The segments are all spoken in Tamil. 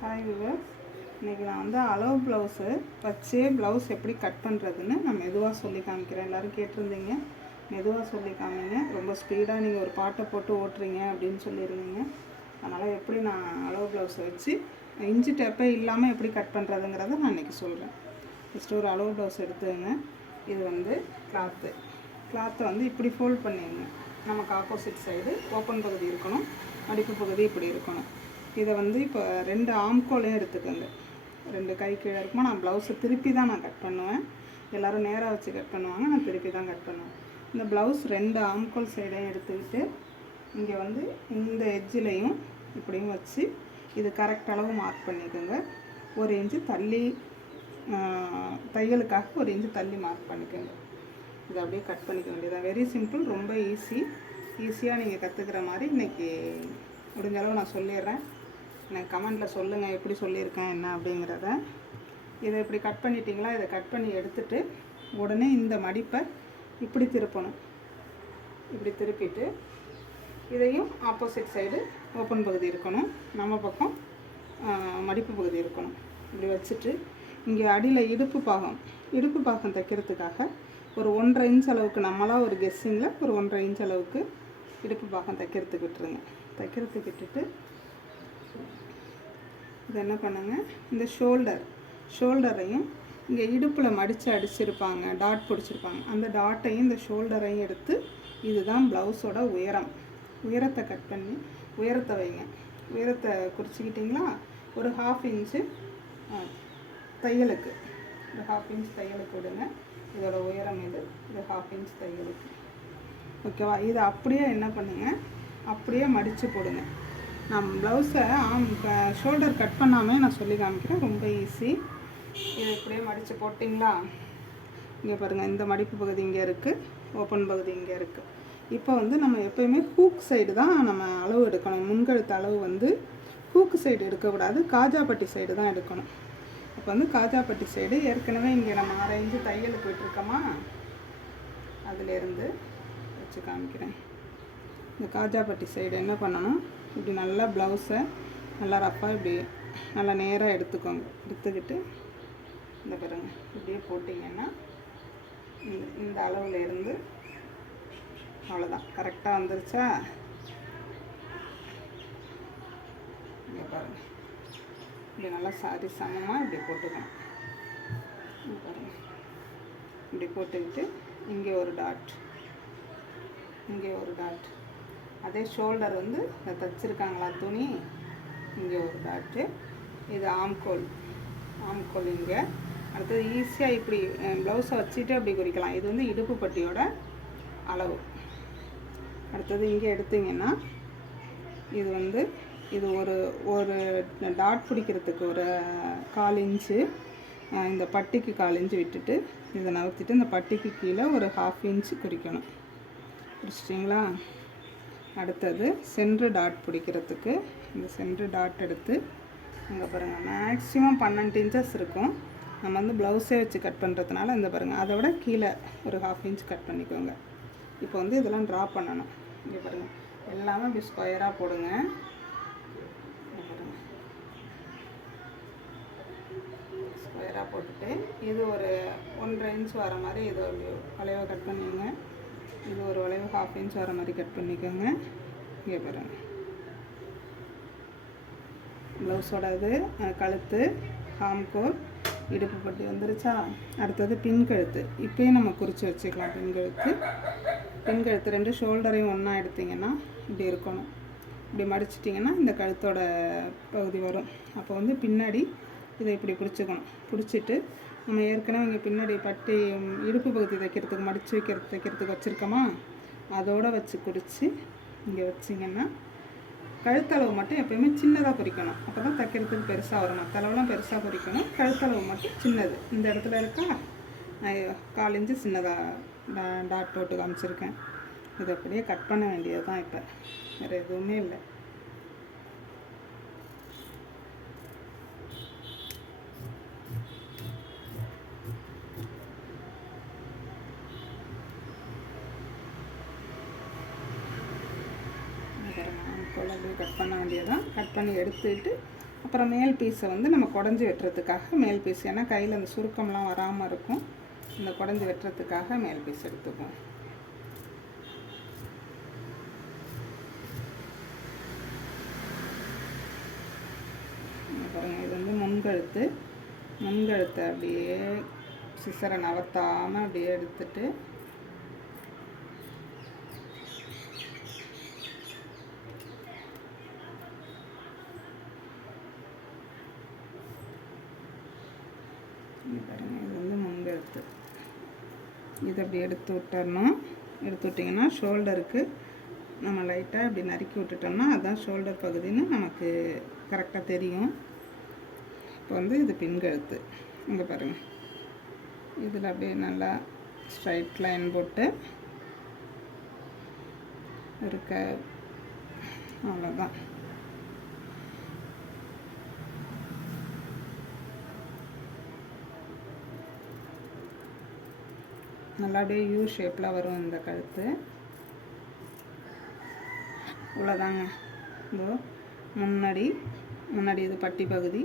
ஹாய் விவர்ஸ், இன்றைக்கி நான் வந்து அளவு ப்ளவுஸு வச்சே ப்ளவுஸ் எப்படி கட் பண்ணுறதுன்னு நான் மெதுவாக சொல்லி காமிக்கிறேன். எல்லோரும் கேட்டிருந்தீங்க, மெதுவாக சொல்லி காமிங்க, ரொம்ப ஸ்பீடாக நீங்கள் ஒரு பாட்டை போட்டு ஓட்டுறீங்க அப்படின்னு சொல்லியிருந்தீங்க. அதனால் எப்படி நான் அளவு ப்ளவுஸை வச்சு இன்ச்சு டேப்பே இல்லாமல் எப்படி கட் பண்ணுறதுங்கிறத நான் இன்றைக்கி சொல்கிறேன். ஃபஸ்ட்டு ஒரு அளவு ப்ளவுஸ் எடுத்துங்க. இது வந்து கிளாத்தை வந்து இப்படி ஃபோல்ட் பண்ணிடுங்க. நமக்கு ஆப்போசிட் சைடு ஓப்பன் பகுதி இருக்கணும், மடிப்பு பகுதி இப்படி இருக்கணும். இதை வந்து இப்போ 2 ஆம்கோலையும் எடுத்துக்கோங்க. 2 கை கீழே இருக்குமா. நான் ப்ளவுஸை திருப்பி தான் நான் கட் பண்ணுவேன். எல்லோரும் நேராக வச்சு கட் பண்ணுவாங்க, நான் திருப்பி தான் கட் பண்ணுவேன். இந்த ப்ளவுஸ் 2 ஆம்கோல் சைடையும் எடுத்துக்கிட்டு இங்கே வந்து இந்த எட்ஜிலையும் இப்படியும் வச்சு இது கரெக்ட் அளவு மார்க் பண்ணிக்கோங்க. 1 இன்ச்சு தள்ளி, தையலுக்காக 1 இன்ச்சு தள்ளி மார்க் பண்ணிக்கோங்க. இதை அப்படியே கட் பண்ணிக்க வேண்டியதான். வெரி சிம்பிள், ரொம்ப ஈஸியாக நீங்கள் கற்றுக்கிற மாதிரி இன்றைக்கி முடிஞ்சளவு நான் சொல்லிடுறேன். எனக்கு கமெண்டில் சொல்லுங்கள் எப்படி சொல்லியிருக்கேன் என்ன அப்படிங்கிறத. இதை இப்படி கட் பண்ணிட்டீங்களா? இதை கட் பண்ணி எடுத்துட்டு உடனே இந்த மடிப்பை இப்படி திருப்பணும். இப்படி திருப்பிட்டு இதையும் ஆப்போசிட் சைடு ஓப்பன் பகுதி இருக்கணும், நம்ம பக்கம் மடிப்பு பகுதி இருக்கணும். இப்படி வச்சுட்டு இங்கே அடியில் இடுப்பு பாகம் தைக்கிறதுக்காக ஒரு 1.5 இன்ச் அளவுக்கு, நம்மளாக ஒரு கெஸ்ஸிங்கில் ஒரு 1.5 இன்ச் அளவுக்கு இடுப்பு பாகம் தைக்கிறதுக்கு விட்டுருங்க. தைக்கிறதுக்கு விட்டுட்டு இது என்ன பண்ணுங்க, இந்த ஷோல்டரையும் இங்கே இடுப்பில் மடித்து அடிச்சிருப்பாங்க, டாட் பிடிச்சிருப்பாங்க, அந்த டாட்டையும் இந்த ஷோல்டரையும் எடுத்து, இதுதான் ப்ளவுஸோட உயரத்தை கட் பண்ணி உயரத்தை வைங்க. உயரத்தை குறிச்சிக்கிட்டிங்களா? ஒரு 1/2 இன்ச்சு தையலுக்கு, ஒரு 1/2 இன்ச் தையலுக்கு விடுங்க. இதோட உயரம் இது 1/2 இன்ச் தையலுக்கு. ஓகேவா? இதை அப்படியே என்ன பண்ணுங்கள், அப்படியே மடித்து போடுங்க. நான் ப்ளவுஸை ஷோல்டர் கட் பண்ணாமல் நான் சொல்லி காமிக்கிறேன், ரொம்ப ஈஸி. இதை இப்படியே மடித்து போட்டிங்களா? இங்கே பாருங்கள், இந்த மடிப்பு பகுதி இங்கே இருக்குது, ஓப்பன் பகுதி இங்கே இருக்குது. இப்போ வந்து நம்ம எப்போயுமே ஹூக் சைடு தான் நம்ம அளவு எடுக்கணும். முன்கழுத்து அளவு வந்து ஹூக்கு சைடு எடுக்கக்கூடாது, காஜாப்பட்டி சைடு தான் எடுக்கணும். இப்போ வந்து காஜாப்பட்டி சைடு ஏற்கனவே இங்கே நம்ம 1/2 இன்ச்சு தையலுக்கு விட்டுருக்கோமா, அதிலேருந்து வச்சு காமிக்கிறேன். இந்த காஜாப்பட்டி சைடு என்ன பண்ணணும், இப்படி நல்லா ப்ளவுஸை நல்லா ரஃப்பாக இப்படி நல்லா நேராக எடுத்துக்கிட்டு இந்த பாருங்க இப்படியே போட்டிங்கன்னா இந்த அளவுலேருந்து அவ்வளோதான், கரெக்டாக வந்துருச்சா? இங்கே பாருங்கள், இப்படி நல்லா சமமாக இப்படி போட்டுக்கணும். பாருங்கள், இப்படி போட்டுக்கிட்டு இங்கே ஒரு டாட், இங்கே ஒரு டாட். அதே ஷோல்டர் வந்து தைச்சிருக்காங்களா துணி, இங்கே ஒரு டாட்டு. இது ஆம்கோல் இங்கே. அடுத்தது ஈஸியாக இப்படி ப்ளவுஸை வச்சுட்டு அப்படி குறிக்கலாம். இது வந்து இடுப்பு பட்டியோட அளவு. அடுத்தது இங்கே எடுத்திங்கன்னா இது வந்து இது ஒரு டாட் பிடிக்கிறதுக்கு ஒரு 1/4 இன்ச்சு, இந்த பட்டிக்கு 1/4 இன்ச்சு விட்டுட்டு இதை நகர்த்திட்டு இந்த பட்டிக்கு கீழே ஒரு 1/2 இன்ச்சு குறிக்கணும். பிடிச்சிட்டிங்களா? அடுத்தது சென்ட்ரு டாட் பிடிக்கிறதுக்கு இந்த சென்ட்ரு டாட் எடுத்து இங்கே பாருங்கள், மேக்ஸிமம் 12 இன்ச்சஸ் இருக்கும். நம்ம வந்து ப்ளவுஸே வச்சு கட் பண்ணுறதுனால இந்த பாருங்கள், அதை விட கீழே ஒரு 1/2 இன்ச் கட் பண்ணிக்கோங்க. இப்போ வந்து இதெல்லாம் ட்ரா பண்ணணும். இங்கே பாருங்கள், எல்லாமே இப்படி ஸ்கொயராக போடுங்க. ஸ்கொயராக போட்டுட்டு இது ஒரு 1.5 இன்ச் வர மாதிரி இது ஒரு வளைவை கட் பண்ணிடுங்க. இது ஒரு வளைவு 1/2 இன்ச் வர மாதிரி கட் பண்ணிக்கோங்க. இங்கே பாருங்கள், ப்ளவுஸோட இது கழுத்து, ஆம்கோல், இடுப்பு பட்டி வந்துருச்சா? அடுத்தது பின்கழுத்து. இப்போயும் நம்ம குறித்து வச்சுக்கலாம். பின்கழுத்து 2 ஷோல்டரையும் ஒன்றா எடுத்திங்கன்னா இப்படி இருக்கணும். இப்படி மடிச்சிட்டிங்கன்னா இந்த கழுத்தோட பகுதி வரும். அப்போ வந்து பின்னாடி இதை இப்படி பிடிச்சிக்கணும். பிடிச்சிட்டு நம்ம ஏற்கனவே இங்கே பின்னாடி பட்டி இடுப்பு பகுதி தைக்கிறதுக்கு வச்சுருக்கோமா, அதோடு வச்சு குறித்து இங்கே வச்சிங்கன்னா கழுத்தளவு மட்டும் எப்போயுமே சின்னதாக குறிக்கணும். அப்போ தான் தைக்கிறதுக்கு பெருசாக வரும். மற்றளவுலாம் பெருசாக குறிக்கணும், கழுத்தளவு மட்டும் சின்னது. இந்த இடத்துல இருக்கா, 1/4 இன்ச்சு சின்னதாக டாட் போட்டு காமிச்சிருக்கேன். இதை அப்படியே கட் பண்ண வேண்டியது தான். இப்போ வேறு எதுவுமே இல்லை. அப்படியே கட் பண்ண வேண்டியதான். கட் பண்ணி எடுத்துக்கிட்டு அப்புறம் மேல் பீஸை வந்து நம்ம குடஞ்சி வெட்டுறதுக்காக மேல் பீஸ், ஏன்னா கையில் அந்த சுருக்கம்லாம் வராமல் இருக்கும், இந்த குடஞ்சி வெட்டுறதுக்காக மேல் பீஸ் எடுத்துக்குவோம். பாருங்கள், இது வந்து முன்கழுத்தை அப்படியே சிசரை நவர்த்தாமல் அப்படியே எடுத்துட்டு பாருங்கள், இது வந்து முன்கழுத்து. இதை அப்படி எடுத்து விட்டுறணும். எடுத்து விட்டிங்கன்னா ஷோல்டருக்கு நம்ம லைட்டாக இப்படி நறுக்கி விட்டுட்டோம்னா அதுதான் ஷோல்டர் பகுதின்னு நமக்கு கரெக்டாக தெரியும். இப்போ வந்து இது பின்கழுத்து. இங்கே பாருங்கள், இதில் அப்படியே நல்லா ஸ்ட்ரைட் லைன் போட்டு இருக்க, அவ்வளோதான். நல்லா அப்படியே யூ ஷேப்பில் வரும் இந்த கழுத்து. இவ்வளோதாங்க. இதோ முன்னாடி இது பட்டி பகுதி,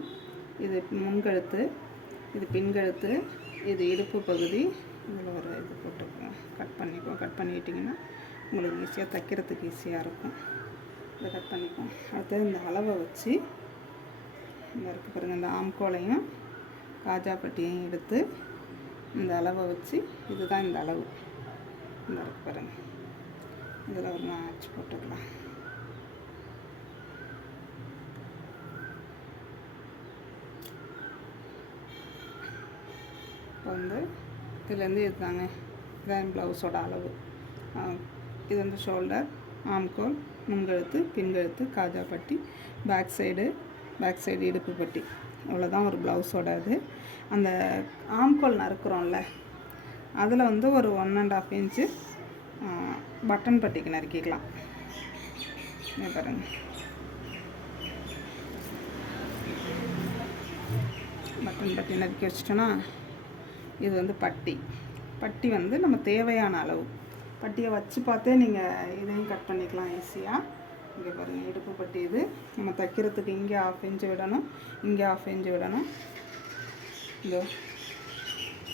இது முன்கழுத்து, இது பின்கழுத்து, இது இடுப்பு பகுதி. இதில் ஒரு இது போட்டுக்குவோம், கட் பண்ணிக்கிட்டிங்கன்னா உங்களுக்கு ஈஸியாக தைக்கிறதுக்கு ஈஸியாக இருக்கும். இதை கட் பண்ணிப்போம். அடுத்தது இந்த அளவை வச்சு இந்த இருக்குது பாருங்கள், இந்த ஆம்கோலையும் காஜா பட்டியையும் எடுத்து இந்த அளவை வச்சு, இதுதான் இந்த அளவு, இந்த இருக்குது பாருங்கள், இதில் ஒரு மேட்ச் போட்டுக்கலாம். இப்போ வந்து இதுலேருந்து இதுதாங்க, இதுதான் ப்ளவுஸோட அளவு. இது வந்து ஷோல்டர், ஆம்கோல், முன்கழுத்து, பின்கழுத்து, காஜா பட்டி, பேக் சைடு இடுப்பு பட்டி. அவ்வளோதான் ஒரு ப்ளவுஸோட இது. அந்த ஆம்கோல் நறுக்குறோம்ல, அதில் வந்து ஒரு 1.5 இன்ச்சு பட்டன் பட்டிக்கு நறுக்கிக்கலாம். பாருங்கள், பட்டன் பட்டி நறுக்கி வச்சிட்டோன்னா இது வந்து பட்டி வந்து நம்ம தேவையான அளவு. பட்டியை வச்சு பார்த்தே நீங்கள் இதையும் கட் பண்ணிக்கலாம் ஈஸியாக. இங்கே பாருங்கள், இடுப்பு பட்டி இது நம்ம தைக்கிறதுக்கு இங்கே 1/2 இன்ச்சு விடணும், இங்கே 1/2 இன்ச்சு விடணும். இதோ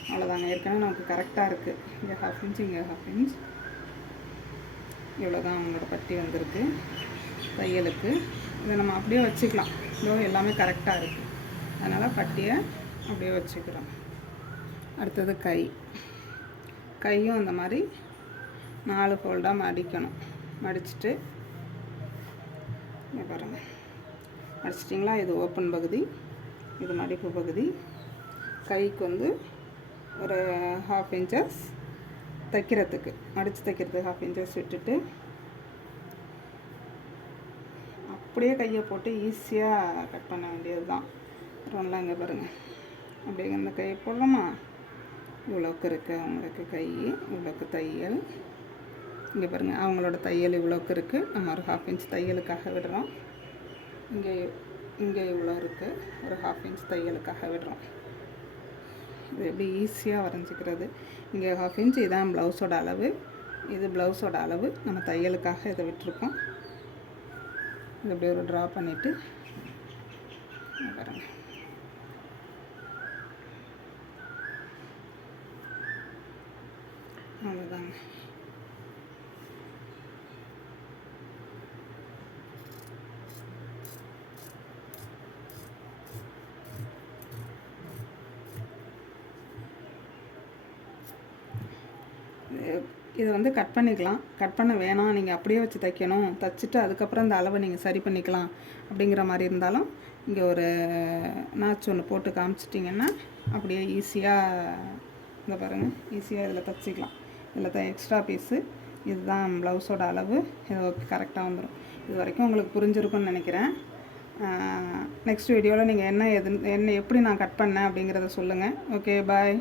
அவ்வளோதாங்க, ஏற்கனவே நமக்கு கரெக்டாக இருக்குது. இங்கே 1/2 இன்ச்சு, இங்கே 1/2 இன்ச். இவ்வளோ தான் அவங்களோட பட்டி வந்திருக்கு தையலுக்கு. இதை நம்ம அப்படியே வச்சுக்கலாம். இதோ எல்லாமே கரெக்டாக இருக்குது, அதனால் பட்டியை அப்படியே வச்சுக்கிறோம். அடுத்தது கையும் அந்த மாதிரி 4 ஃபோல்டாக மடிக்கணும். மடிச்சுட்டு இங்கே பாருங்கள், மடிச்சிட்டிங்களா? இது ஓப்பன் பகுதி, இது மடிப்பு பகுதி. கைக்கு வந்து ஒரு 1/2 இன்ச்சஸ் தைக்கிறதுக்கு, மடித்து தைக்கிறதுக்கு 1/2 இன்ச்சஸ் விட்டுட்டு அப்படியே கையை போட்டு ஈஸியாக கட் பண்ண வேண்டியது தான். ரொம்ப இங்கே பாருங்கள், அப்படியே இந்த கையை போடலாமா? இவ்வளோக்கு இருக்குது அவங்களுக்கு கை, இவ்வளோக்கு தையல். இங்கே பாருங்கள், அவங்களோட தையல் இவ்வளோக்கு இருக்குது. நம்ம ஒரு 1/2 இன்ச் தையலுக்காக விடுறோம். இங்கே இவ்வளோ இருக்குது, ஒரு 1/2 இன்ச் தையலுக்காக விடுறோம். இது எப்படி ஈஸியாக வரைஞ்சிக்கிறது. இங்கே 1/2 இன்ச் இதான் ப்ளவுஸோட அளவு, இது ப்ளவுஸோட அளவு. நம்ம தையலுக்காக இதை விட்டுருக்கோம். இது அப்படியே ஒரு ட்ரா பண்ணிவிட்டு பாருங்கள், அவ்வளோதாங்க. இதை வந்து கட் பண்ணிக்கலாம். கட் பண்ண வேணாம், நீங்கள் அப்படியே வச்சு தைக்கணும், தைச்சிட்டு அதுக்கப்புறம் இந்த அளவை நீங்கள் சரி பண்ணிக்கலாம் அப்படிங்கிற மாதிரி இருந்தாலும் இங்கே ஒரு நாச்சு ஒன்று போட்டு காமிச்சிட்டிங்கன்னா அப்படியே ஈஸியாக இந்த பாருங்கள், ஈஸியாக இதில் தைச்சிக்கலாம். இதில் தான் எக்ஸ்ட்ரா பீஸு, இதுதான் ப்ளவுஸோட அளவு. இது ஓகே, கரெக்டாக வந்துடும். இது வரைக்கும் உங்களுக்கு புரிஞ்சிருக்குன்னு நினைக்கிறேன். நெக்ஸ்ட் வீடியோவில் நீங்கள் என்ன எப்படி நான் கட் பண்ணேன் அப்படிங்கிறத சொல்லுங்கள். ஓகே, பாய்.